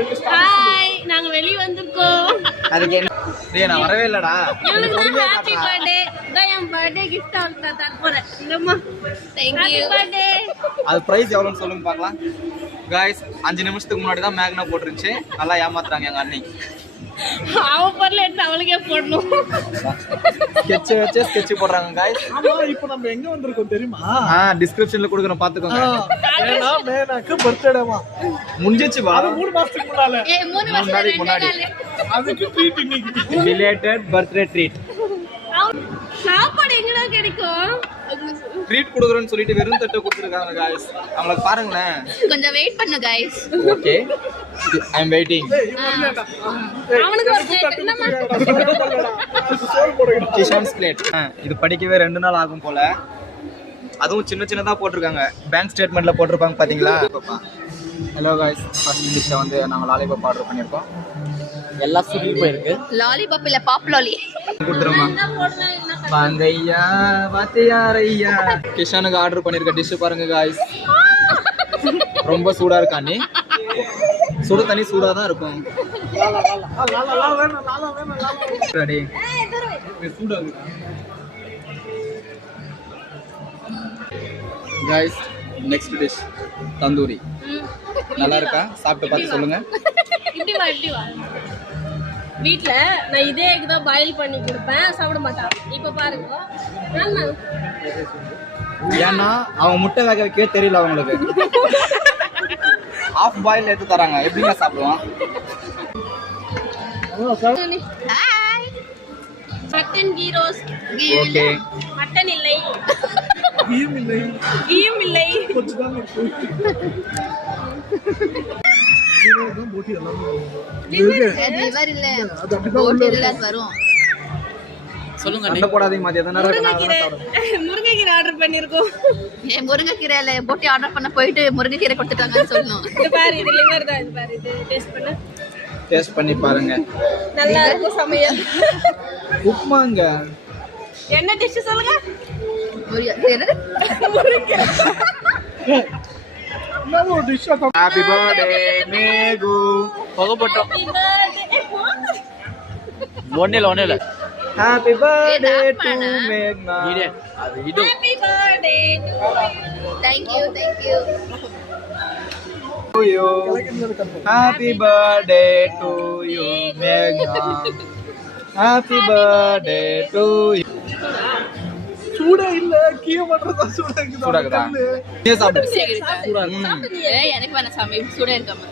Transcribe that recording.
Hi, நாங்க வெளிய வந்திருக்கோம். அதுக்கு என்ன டேய் நான் வரவே இல்லடா. Happy birthday. நான் என் பர்த்டே gift ஆல்ட்டா தரப்போறேன். இல்லம்மா. Thank you. பர்த்டே. அது பிரைஸ் எவ்வளவுன்னு சொல்லுங்க பார்க்கலாம். गाइस 5 நிமிஷத்துக்கு முன்னாடி தான் மேக்னா போட்டுருச்சு. நல்லா ஏமாத்துறாங்க எங்க அண்ணி. அவ பர்ல எடுத்து அவளுக்கே போடணும். ஸ்கெட்ச் போடுறாங்க गाइस. ஆமா இப்போ நம்ம எங்க வந்திருக்கோம் தெரியுமா? டிஸ்கிரிப்ஷன்ல கொடுக்குறேன் பாத்துக்கோங்க. மேனாக்கு பர்த்டேமா முடிஞ்சிச்சு வா. அது 3 மாசத்துக்கு முன்னால. 3 வருஷம் முன்னாடி. அதுக்கு ட்ரீட் இன்னைக்கு. Related birthday treat. சாப்பாடு எங்கடா கிடைக்கும்? ட்ரீட் கொடுக்குறேன்னு சொல்லிட்டு வெறும் தட்டை கொடுத்துருக்காங்க गाइस. அவங்களுக்கு பாருங்களேன். கொஞ்சம் வெயிட் பண்ணு guys. Okay. I am waiting. அவனுக்கு ஒரு பிளேட் என்னமா? சோறு போடுங்க. கிஷான்ஸ் பிளேட். இது படிக்கவே 2 நாள் ஆகும் போல. அதுவும் சின்ன சின்னதா போட்டிருக்காங்க. பேங்க் ஸ்டேட்மெண்ட்ல போட்டிருப்பாங்க பாத்தீங்களா? ஹலோ गाइस, ஃபர்ஸ்ட் டிஷ் வந்து நாங்க லாலிபாப் ஆர்டர் பண்ணிருக்கோம். எல்லாம் சுருங்கி போயிருக்கு. லாலிபாப் இல்ல பாப் லாலி. கொடுத்துறோமா? வாங்கய்யா வாத்தியாரையா. கிஷானுக்கு ஆர்டர் பண்ணிருக்க டிஷ் பாருங்க गाइस. ரொம்ப சூடா இருக்கா நீ? சுடு தண்ணி சூடா தான் இருக்கும். ரெடி. சூடா இருக்கு. Guys next dish tandoori. நல்லா இருக்கா? சாப்பிட்டு பார்த்து சொல்லுங்க. இப்படி வா. வீட்ல நான் இதே எக் தான் பாயில் பண்ணி கொடுப்பேன், சாப்பிட மாட்டான். இப்ப பாருங்க. ஏன்னா அவங்க முட்டை வேக வைக்கவே தெரியல அவங்களுக்கு. ஆஃப் பாயில் எடுத்து தராங்க. எப்படிங்க சாப்பிடுவான்? Hi. Mutton ghee roast. Okay. Mutton இல்லை. கீயும் இல்லை. இல்லை. கொஞ்சம் தான் இருக்கு. இதுதான் போட்டி எல்லாம். லிவர் இல்ல. அது அப்படிதான் உள்ள போட்டி வரும். சொல்லுங்க. சண்டை போடாதீங்க மாதிரி எதனா முருங்கைக்கீரை ஆர்டர் பண்ணிருக்கோம். முருங்கைக்கீரை இல்ல போட்டி ஆர்டர் பண்ண போயிட்டு முருங்கைக்கீரை கொடுத்துட்டாங்கன்னு சொல்லணும். இது பாரு, இது லிவர் தான். இது பாரு, இது டேஸ்ட் பண்ணு. டேஸ்ட் பண்ணி பாருங்க. நல்லா இருக்கும் சமையல். உப்புமாங்க. என்ன டிஷ் சொல்லுங்க? என்னது? முருங்கைக்கீரை. இன்னும் ஒரு டிஷ் ஹேப்பி பர்த்டே மேகு. போகப்பட்டோம். ஒண்ணே ஹேப்பி பர்த்டே டு மேக்னா. அது இது. Happy birthday to you. Thank you. To you. Happy birthday to you மேக்னா. Happy birthday to you. சூடா இல்ல, கீய பண்றதா சூடா இருக்குதா? சூடாக்குதா? நீ சாப்பிடு. எனக்கு வேணாம் சாமி, சூடா இருக்காம.